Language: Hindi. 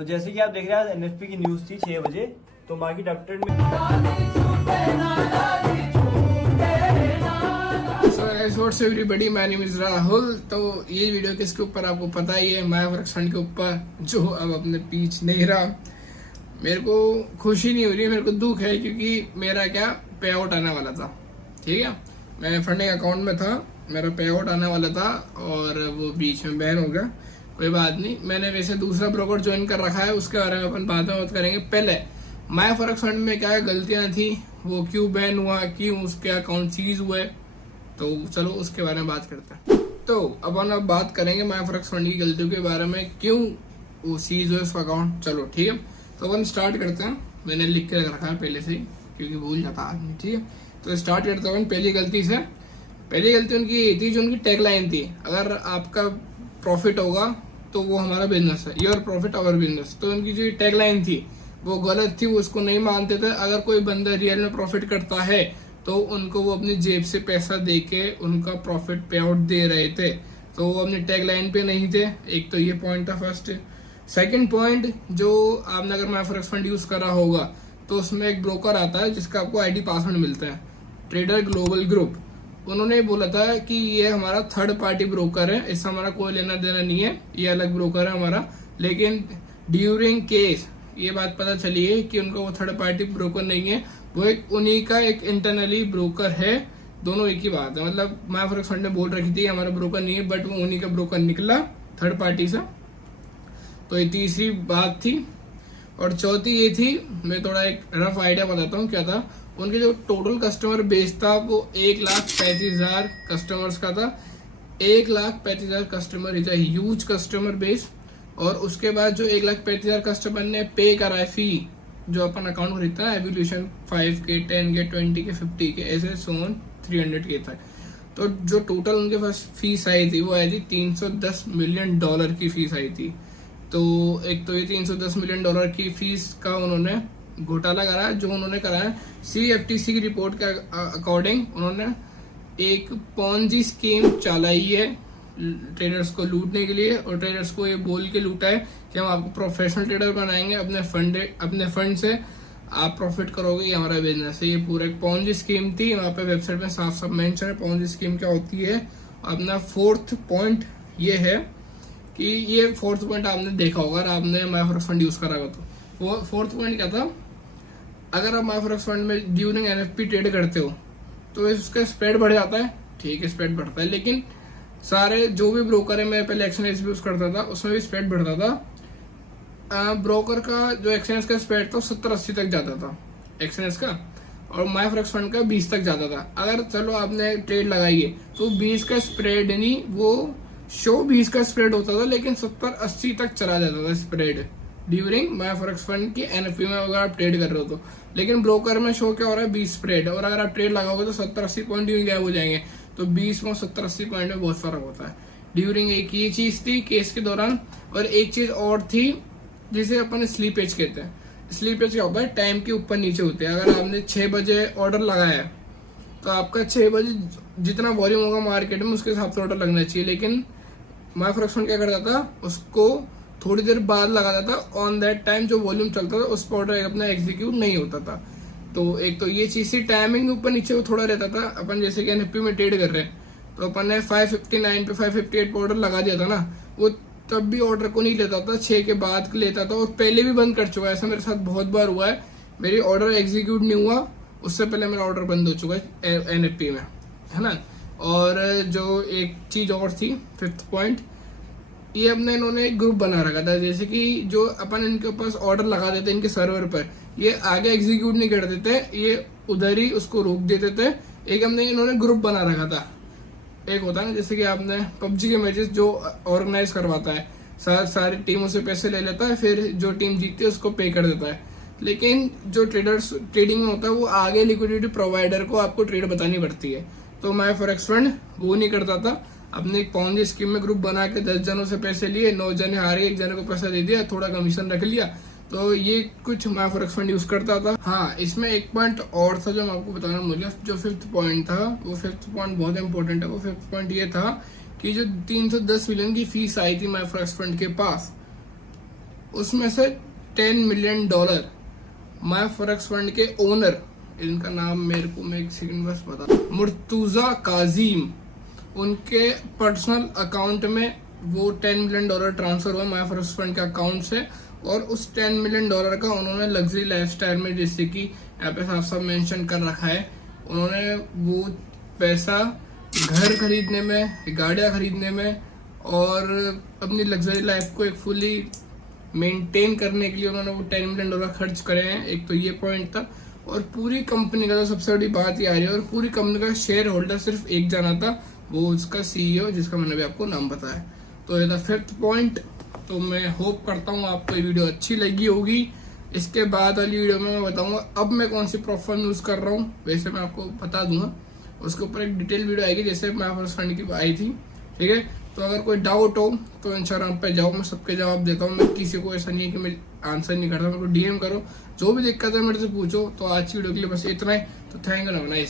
तो जैसे कि आप देख रहे हैं एनएफपी की न्यूज थी 6 बजे, तो मार्केट अपट्रेंड में what's everybody, my name is Rahul. तो ये वीडियो किसके ऊपर आपको पता ही है, मायाफॉरेक्स फंड के ऊपर, जो अब अपने पीछ नहीं रहा। मेरे को खुशी नहीं हो रही, मेरे को दुख है, क्योंकि मेरा क्या पे आउट आने वाला था। ठीक है, मैं फंडिंग अकाउंट में था, मेरा पे आउट आने वाला था और वो बीच में बैन हो गया। कोई बात नहीं, मैंने वैसे दूसरा ब्रोकर ज्वाइन कर रखा है, उसके बारे में अपन बाद में बात करेंगे। पहले मायाफॉरेक्स फंड में क्या गलतियां थी, वो क्यों बैन हुआ, क्यों उसके अकाउंट सीज हुए, तो चलो उसके बारे में बात करते हैं। तो अपन अब बात करेंगे मायाफॉरेक्स फंड की गलतियों के बारे में, क्यों वो सीज हुए उसका अकाउंट। चलो ठीक है, तो अपन स्टार्ट करते हैं। मैंने लिख के रखा है पहले से ही, क्योंकि भूल जाता आदमी। ठीक है, तो स्टार्ट करते हैं पहली गलती से। पहली गलती उनकी ये थी, जो उनकी टैगलाइन थी, अगर आपका प्रॉफिट होगा तो वो हमारा बिजनेस है, योर प्रॉफिट आवर बिजनेस। तो उनकी जो टैगलाइन थी वो गलत थी, वो उसको नहीं मानते थे। अगर कोई बंदा रियल में प्रॉफिट करता है तो उनको वो अपनी जेब से पैसा देके उनका प्रॉफिट पे आउट दे रहे थे, तो वो अपनी टैगलाइन पे नहीं थे। एक तो ये पॉइंट था फर्स्ट। सेकंड पॉइंट, जो आपने अगर मायाफॉरेक्स फंड यूज करा होगा तो उसमें एक ब्रोकर आता है जिसका आपको आईडी पासवर्ड मिलता है, ट्रेडर ग्लोबल ग्रुप। उन्होंने बोला था कि ये हमारा थर्ड पार्टी ब्रोकर है, इससे हमारा कोई लेना देना नहीं है, ये अलग ब्रोकर है हमारा। लेकिन ड्यूरिंग केस ये बात पता चली है कि उनका वो थर्ड पार्टी ब्रोकर नहीं है, वो एक उन्हीं का एक इंटरनली ब्रोकर है। दोनों एक ही बात है, मतलब मायाफॉरेक्स फंड ने बोल रखी थी हमारा ब्रोकर नहीं है, बट वो उन्हीं का ब्रोकर निकला थर्ड पार्टी से। तो ये तीसरी बात थी। और चौथी ये थी, मैं थोड़ा एक रफ आइडिया बताता हूँ क्या था। उनके जो टोटल कस्टमर बेस था वो 1,35,000 कस्टमर्स का था। 1,35,000 customer is a huge customer base. और उसके बाद जो 1,35,000 कस्टमर ने पे करा है फी, जो अपन अकाउंट खरीदता है, एवोल्यूशन 5 के 10 के 20 के 50 के ऐसे सोन 300 के था। तो जो टोटल उनके पास फीस आई थी वो आई थी $310 मिलियन की फीस आई थी। तो एक तो ये $310 मिलियन की फीस का उन्होंने घोटाला करा, जो उन्होंने कराया CFTC की रिपोर्ट के अकॉर्डिंग उन्होंने एक पॉन्जी स्कीम चलाई है ट्रेडर्स को लूटने के लिए। और ट्रेडर्स को ये बोल के लूटा है कि हम आपको प्रोफेशनल ट्रेडर बनाएंगे, अपने फंड से आप प्रॉफिट करोगे, ये हमारा बिजनेस है। ये पूरा एक पॉन्जी स्कीम थी, वहाँ पे वेबसाइट में साफ साफ मेंशन है पॉन्जी स्कीम क्या होती है। अपना फोर्थ पॉइंट ये है कि ये फोर्थ पॉइंट आपने देखा होगा, आपने मायाफॉरेक्स फंड यूज करा होगा। तो वो फोर्थ पॉइंट क्या था, अगर आप मायाफॉरेक्स फंड में ड्यूरिंग NFP ट्रेड करते हो तो इसका स्प्रेड बढ़ जाता है। ठीक है, स्प्रेड बढ़ता है, लेकिन सारे जो भी ब्रोकर है, मैं पहले एक्सचेंज यूज करता था, उसमें भी स्प्रेड बढ़ता था। ब्रोकर का जो एक्सचेंज का स्प्रेड था 70-80 तक जाता था एक्सचेंज का, और मायाफॉरेक्स फंड का 20 तक जाता था। अगर चलो आपने ट्रेड लगाई है तो 20 का स्प्रेड नहीं, वो शो 20 का स्प्रेड होता था, लेकिन 70-80 तक चला जाता था स्प्रेड ड्यूरिंग मायाफॉरेक्स फंड की NFP में अगर आप ट्रेड कर रहे हो तो। लेकिन ब्रोकर में शो क्या हो रहा है, 20 स्प्रेड, और अगर आप ट्रेड लगाओगे तो 70-80 पॉइंट यूं गायब हो जाएंगे। तो 20 में 70-80 पॉइंट में बहुत फर्क होता है ड्यूरिंग। एक ये चीज थी केस के दौरान। और एक चीज और थी जिसे अपन स्लीपेज कहते हैं। स्लीपेज क्या होता है, टाइम के ऊपर नीचे होते हैं। अगर आपने 6 बजे ऑर्डर लगाया तो आपका 6 बजे जितना वॉल्यूम होगा मार्केट में उसके हिसाब से ऑर्डर लगना चाहिए, लेकिन मायाफॉरेक्स फंड क्या करता था, उसको थोड़ी देर बाद लगाता था, ऑन दैट टाइम जो वॉल्यूम चलता था उस पर ऑर्डर अपना एग्जीक्यूट नहीं होता था। तो एक तो ये चीज थी, टाइमिंग ऊपर नीचे वो थोड़ा रहता था। अपन जैसे कि NFP में ट्रेड कर रहे हैं तो अपन ने 559 पे 558 पे ऑर्डर लगा दिया था ना, वो तब भी ऑर्डर को नहीं लेता था, 6 के बाद लेता था, और पहले भी बंद कर चुका है। ऐसा मेरे साथ बहुत बार हुआ है, मेरी ऑर्डर एग्जीक्यूट नहीं हुआ, उससे पहले मेरा ऑर्डर बंद हो चुका है NFP में, है ना। और जो एक चीज और थी, फिफ्थ पॉइंट, ये अपने इन्होंने एक ग्रुप बना रखा था, जैसे कि जो अपन इनके पास ऑर्डर लगा देते इनके सर्वर पर, ये आगे एग्जीक्यूट नहीं कर देते, ये उधर ही उसको रोक देते थे। एक हमने इन्होंने ग्रुप बना रखा था। एक होता है ना, जैसे कि आपने PUBG के मैचेस जो ऑर्गेनाइज करवाता है, सारी टीमों से पैसे ले लेता है, फिर जो टीम जीतती है उसको पे कर देता है। लेकिन जो ट्रेडिंग में होता है वो आगे लिक्विडिटी प्रोवाइडर को आपको ट्रेड बतानी पड़ती है। तो मायाफॉरेक्स फंड वो नहीं करता था, अपने एक पॉन्जी स्कीम में ग्रुप बना के 10 जनों से पैसे लिए, 9 जने हारे, 1 जने को पैसा दे दिया, थोड़ा कमीशन रख लिया। तो ये कुछ मायाफॉरेक्स फंड यूज करता था। हाँ, इसमें एक पॉइंट और था जो मैं आपको बताना भूल गया। जो फिफ्थ पॉइंट था, वो फिफ्थ पॉइंट बहुत इंपॉर्टेंट है। वो फिफ्थ पॉइंट ये था कि जो 310 मिलियन की फीस आई थी मायाफॉरेक्स फंड के पास, उसमें से $10 मिलियन माय फॉरेक्स फंड के ओनर, इनका नाम मेरे को, मैं एक सेकंड बस बता, मुर्तुजा काजिम, उनके पर्सनल अकाउंट में वो $10 मिलियन ट्रांसफर हुआ माय फॉरेक्स फंड के अकाउंट से, और उस $10 मिलियन का उन्होंने लग्जरी लाइफस्टाइल में, जैसे कि यहाँ पे साफ साफ मेंशन कर रखा है, उन्होंने वो पैसा घर खरीदने में, गाड़ियां खरीदने में और अपनी लग्जरी लाइफ को एक फुली मेंटेन करने के लिए उन्होंने वो $10 मिलियन खर्च करे हैं। एक तो ये पॉइंट था, और पूरी कंपनी का, तो सबसे बड़ी बात ये आ रही है, और पूरी कंपनी का शेयर होल्डर सिर्फ एक जना था, वो उसका सीईओ, जिसका मैंने भी आपको नाम बताया। तो ये था 5th पॉइंट। तो मैं होप करता हूँ आपको ये वीडियो अच्छी लगी होगी। इसके बाद वाली वीडियो में मैं बताऊंगा अब मैं कौन सी प्रोफाइल यूज कर रहा हूँ, वैसे मैं आपको बता दूंगा, उसके ऊपर एक डिटेल वीडियो आएगी जैसे माय फॉरेक्स फंड की आई थी, ठीक है। तो अगर कोई डाउट हो तो इंस्टाग्राम पे जाओ, मैं सबके जवाब देता हूँ, मैं किसी को ऐसा नहीं है कि मैं आंसर नहीं करता, मेरे को डीएम करो, जो भी दिक्कत है मेरे से पूछो। तो आज की वीडियो के लिए बस इतना ही, तो थैंक यू, नाइस।